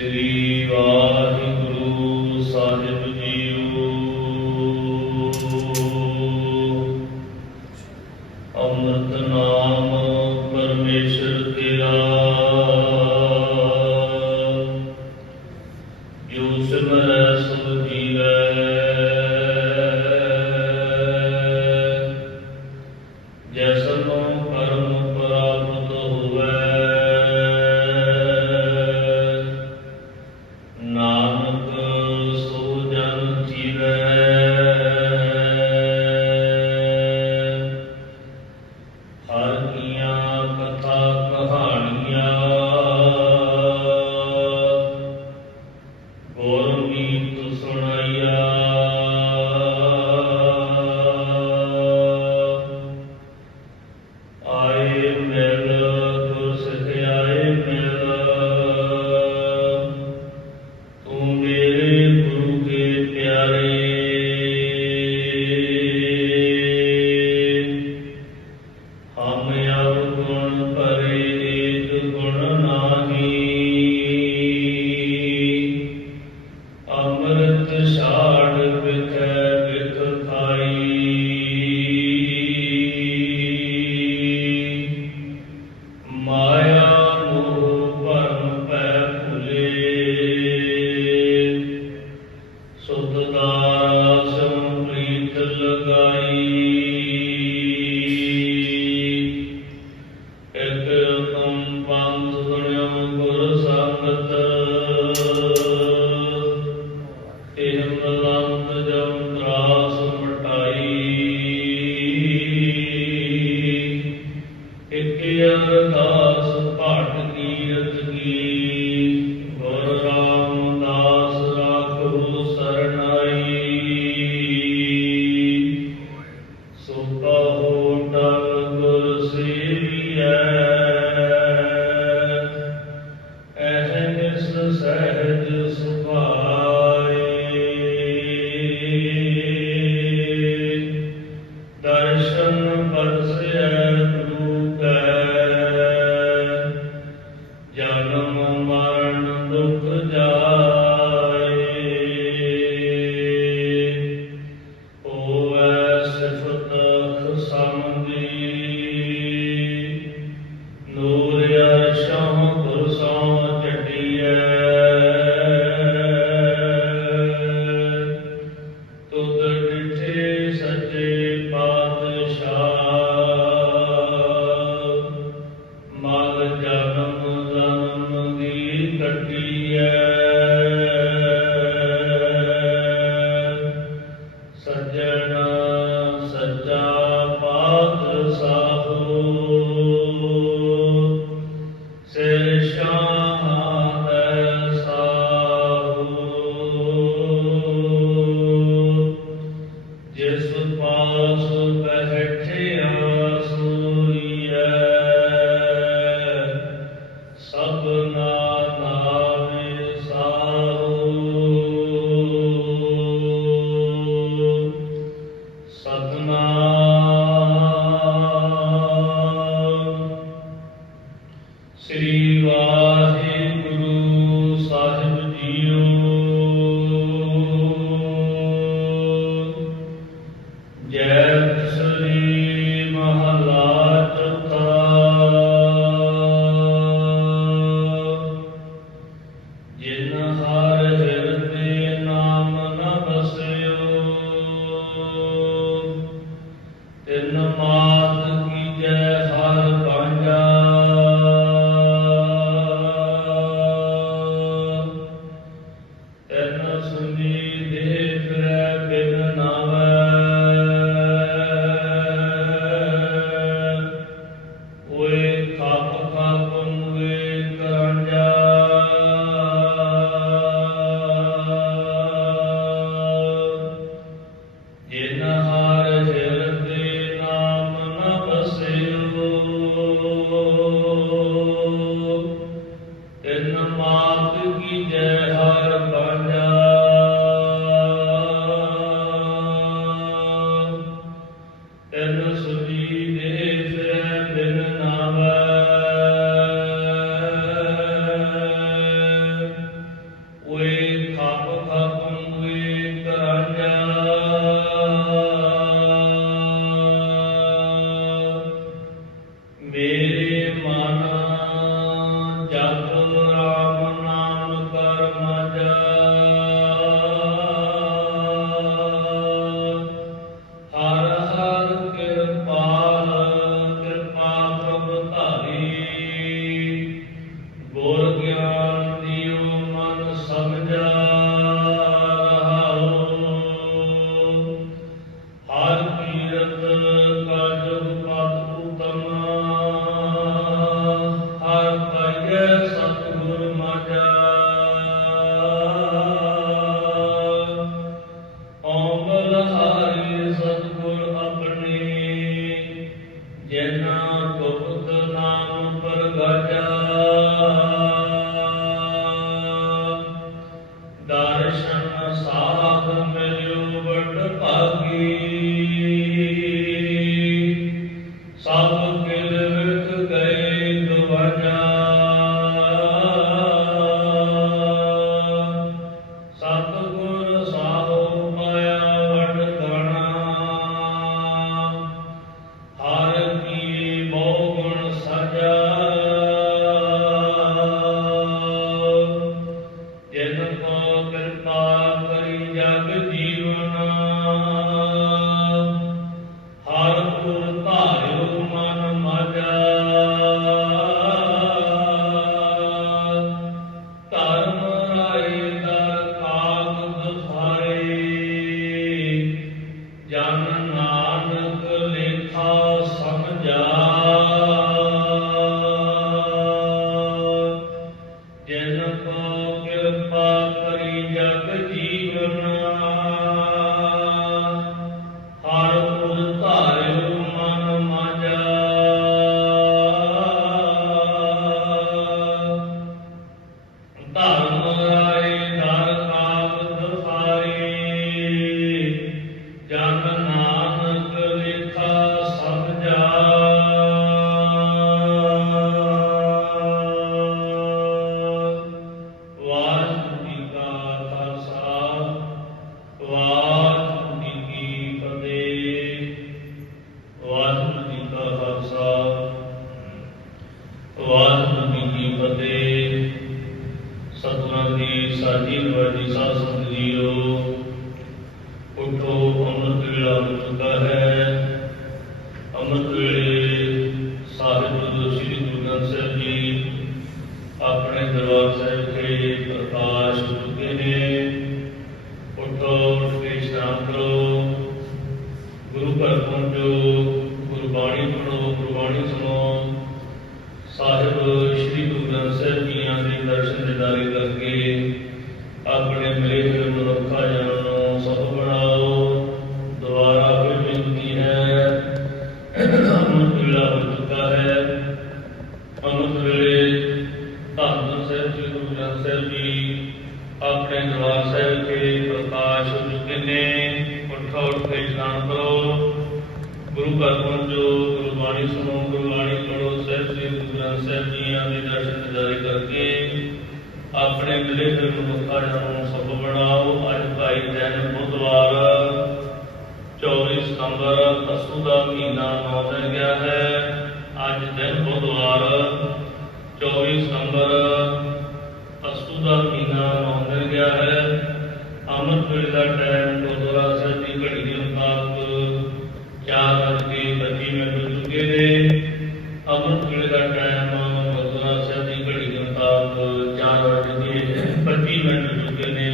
ਸ੍ਰੀ ਦਰਸ਼ਨ ਪਰਸੈ ਗੁਰੂ تكليا ਜੈ हमारी जाग जी ਦੀ ਸਾਜੀ ਨਵਾਜੀ ਸਾਧ ਸੰਗਤ ਜੀਓ, ਉਠੋ ਅੰਮ੍ਰਿਤ ਵੇਲਾ ਹੋ ਚੁੱਕਾ ਹੈ। ਅੰਮ੍ਰਿਤ ਵੇਲੇ ਸਾਹਿਬ ਗੁਰੂ ਸ੍ਰੀ ਗੁਰੂ ਗ੍ਰੰਥ ਸਾਹਿਬ ਜੀ ਆਪਣੇ ਦਰਬਾਰ ਸਾਹਿਬ ਤੇ ਪ੍ਰਕਾਸ਼ ਚੁੱਕੇ ਨੇ। ਉਠੋ ਉੱਠ ਕੇ ਇਸ਼ਨਾਨ ਕਰੋ। ਗੁਰੂ ਘਰ ਪਹੁੰਚੋ, ਗੁਰਬਾਣੀ ਪੜ੍ਹੋ ਗੁਰਬਾਣੀ ਸੁਣੋ। ਸਾਹਿਬ ਸ੍ਰੀ ਗੁਰੂ ਗ੍ਰੰਥ ਸਾਹਿਬ ਜੀ ਦੇ ਦਰਸ਼ਨ ਦਿਦਾਰੇ ਕਰਕੇ ਆਪਣੇ ਮਿਲੇ ਹੋਏ ਮਨੁੱਖਾ ਨੂੰ ਸਫਲ ਬਣਾਓ, ਦੁਆਰਾ ਫਿਰ ਬੇਨਤੀ ਹੈ। ਅੰਮ੍ਰਿਤ ਹੋ ਚੁੱਕਾ ਹੈ। ਅੰਮ੍ਰਿਤ ਵੇਲੇ ਧੰਨ ਸਾਹਿਬ ਸ੍ਰੀ ਗੁਰੂ ਗ੍ਰੰਥ ਸਾਹਿਬ ਜੀ ਆਪਣੇ ਦਰਬਾਰ ਸਾਹਿਬ ਤੇ ਪ੍ਰਕਾਸ਼ ਹੋ ਚੁੱਕੇ ਨੇ। ਉੱਠੋ, ਉੱਠ ਕੇ ਇਸ਼ਨਾਨ ਕਰੋ। ਗੁਰੂ ਘਰ ਪਹੁੰਚੋ, ਗੁਰਬਾਣੀ ਸੁਣੋ, ਗੁਰਬਾਣੀ ਪੜ੍ਹੋ। ਸਾਹਿਬ ਸ੍ਰੀ ਗੁਰੂ ਗ੍ਰੰਥ ਸਾਹਿਬ ਜੀ ਦੇ ਦਰਸ਼ਨ ਦਿਦਾਰੇ ਕਰਕੇ ਆਪਣੇ ਮਿਲੇ ਹੋਏ ਮਨੁੱਖਾਂ ਨੂੰ ਸਭ ਬਣਾਓ। ਅੱਜ ਭਾਈ ਦਿਨ ਬੁੱਧਵਾਰ 24 ਸਤੰਬਰ ਅਸੂ ਦਾ ਮਹੀਨਾ ਨੌ ਦਿਨ ਗਿਆ ਹੈ। ਅੱਜ ਦਿਨ ਬੁੱਧਵਾਰ 24 ਸਤੰਬਰ ਅਸੂ ਦਾ ਮਹੀਨਾ ਨੌ ਦਿਨ ਗਿਆ ਹੈ। ਅੰਮ੍ਰਿਤ ਵੇਲੇ ਦਾ ਟਾਈਮ ਗੁਰਦੁਆਰਾ ਕਰਨ ਜੋਗੇ ਨੇ।